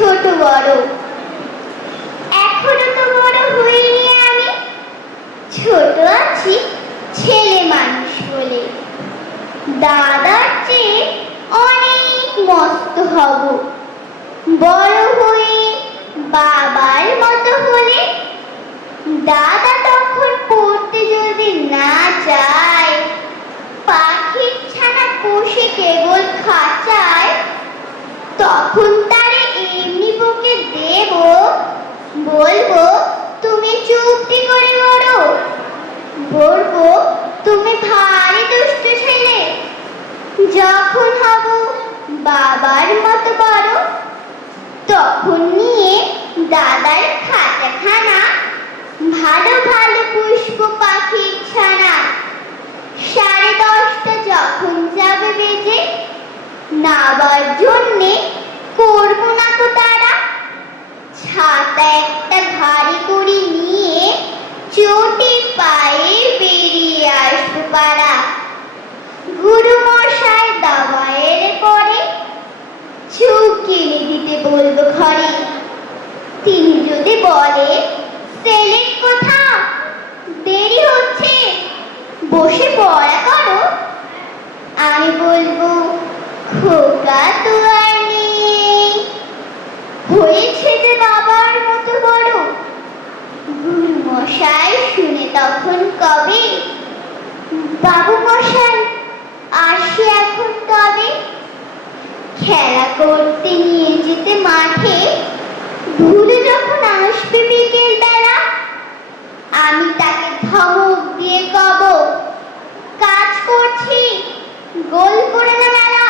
ছোট বড়। এখনও তো বড় হইনি আমি। ছোট আছি ছেলে মানুষ বলে। দাদার চেয়ে অনেক মস্ত হব। বড় হয়ে বাবার মতো হলে দাদা যখন হব বাবার মতো বড়, তখন নিয়ে দাদার খাতাখানা, ভালো ভালো পুষ্প পাখির ছানা। সাড়ে দশটা যখন যাবে বেজে, নাবার জন্যে করব না তো তারা। ছাতা একটা ঘাড়ি করে নিয়ে চটি পায়ে বেরিয়ে আসব পাড়া গুরু মশাই দাবায়ের পরে চুপ কিনে দিতে বলব ঘরে। তিনি যদি বলে, সেলের কোথা দেরি হচ্ছে, বসে পড়া করো। আমি বলব, খোকা তো আর নেই হয়েছে যে বাবার মতো বড়। গুরু মশাই শুনে তখন কবে? বাবু মশাই আসি এখন তবে খেলা করতে নিয়ে যেতে মাঠে ভুলে যখন আসবে বিকেল বেলা, আমি তাকে ধমক দিয়ে কব, কাজ করছি, গোল করে না মেলা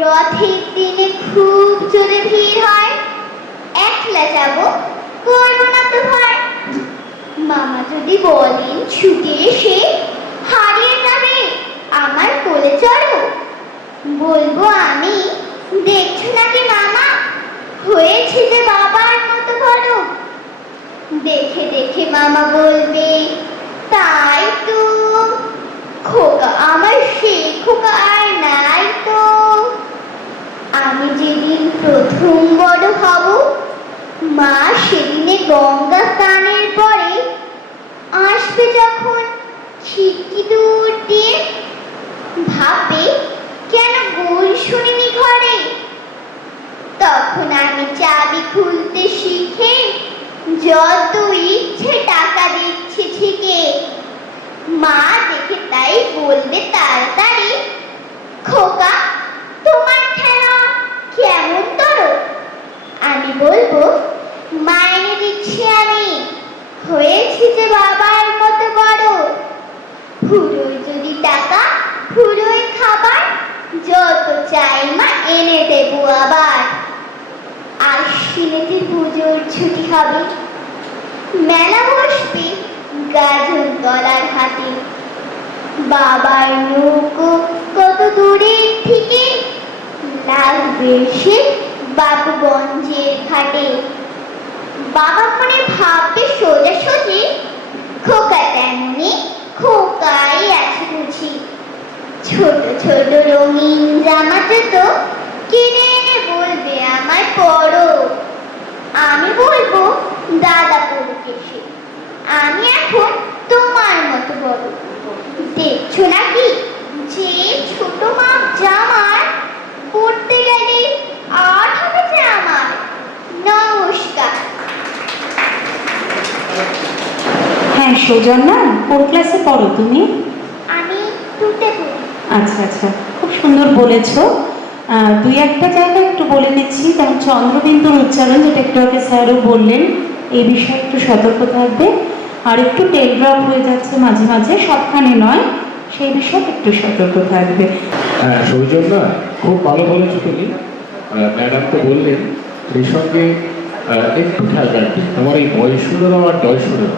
রথের দিনে খুব জোরে ভিড় হয়, একলা যাব, করব না তো ভয় মামা যদি বলেন, ছুটে এসে হারিয়ে যাবে, আমার কোলে চড়ো। বলব আমি দেখছ নাকি মামা? হয়েছে যে বাবার মতো বড় দেখে দেখে মামা বলবে, তাই তো। খোকা আমার সেই খোকা আর নাই তো। আমি যেদিন প্রথম বড় হব, মা সেদিনে গঙ্গা স্নানের পরে আসবে যখন ছিটকি দূর দিয়ে। ভাবে কেন গোল শুনিনি ঘরে তখন আমি চাবি খুলতে শিখে যত ইচ্ছে টাকা দিচ্ছে ঠিকে মা দেখে তাই বলবে তাড়াতাড়ি, খোকা, তোমার খেলা কেমন তোর? আমি বলব, মাইনে দিচ্ছি আমি। হয়েছি যে বাবার মতো বড়। ফুরোয় যদি টাকা ফুরোয় খাবার, যত চাই মা এনে দেবো আবার। আশ্বিনেতে পুজোর ছুটি হবে। মেলা বসবে গাজন তলার হাটে বাবার নৌকো কত দূরের থেকে লাগবে সে বাবুগঞ্জের ঘাটে। বাবা মনে ভাববে সোজা সোজি, খোকা তেমনি খোকাই আছে বুঝি। ছোট ছোট রঙিন জামা জুতো কিনে এনে বলবে আমায় পড়ো আমি বলব দাদা এসে আমি এখন তোমার মতো বড়। দেখছ নাকি? যে ছোট মাপ জামার পড়তে গেলে আট হবে আমার। নমস্কার। হ্যাঁ সৌজন্যা কোন ক্লাসে পড়ো তুমি? আমি টুতে পড়ি। আচ্ছা আচ্ছা খুব সুন্দর বলেছ। দুই একটা জায়গা একটু বলে দিচ্ছি যেমন চন্দ্রবিন্দুর উচ্চারণ যেটা একটু আগে স্যারও বললেন। এই বিষয়ে একটু সতর্ক থাকবে। আর একটু টেলড্রপ হয়ে যাচ্ছে মাঝে মাঝে সবখানে নয়, সেই বিষয়ে একটু সতর্ক থাকবে। হ্যাঁ সৌজন্যা, খুব ভালো বলেছ তুমি। ম্যাডাম তো বললেন সেই সঙ্গে একটু খেয়াল রাখবে। তোমার এই বয়সুরও আর ডয়সুরও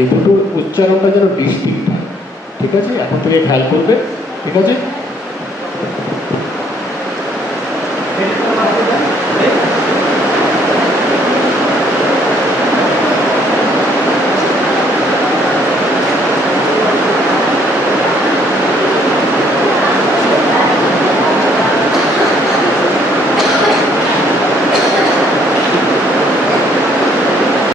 এ দুটো উচ্চারণটা যেন ডিস্টিংক্ট ঠিক আছে? এখন থেকে খেয়াল করবে। ঠিক আছে?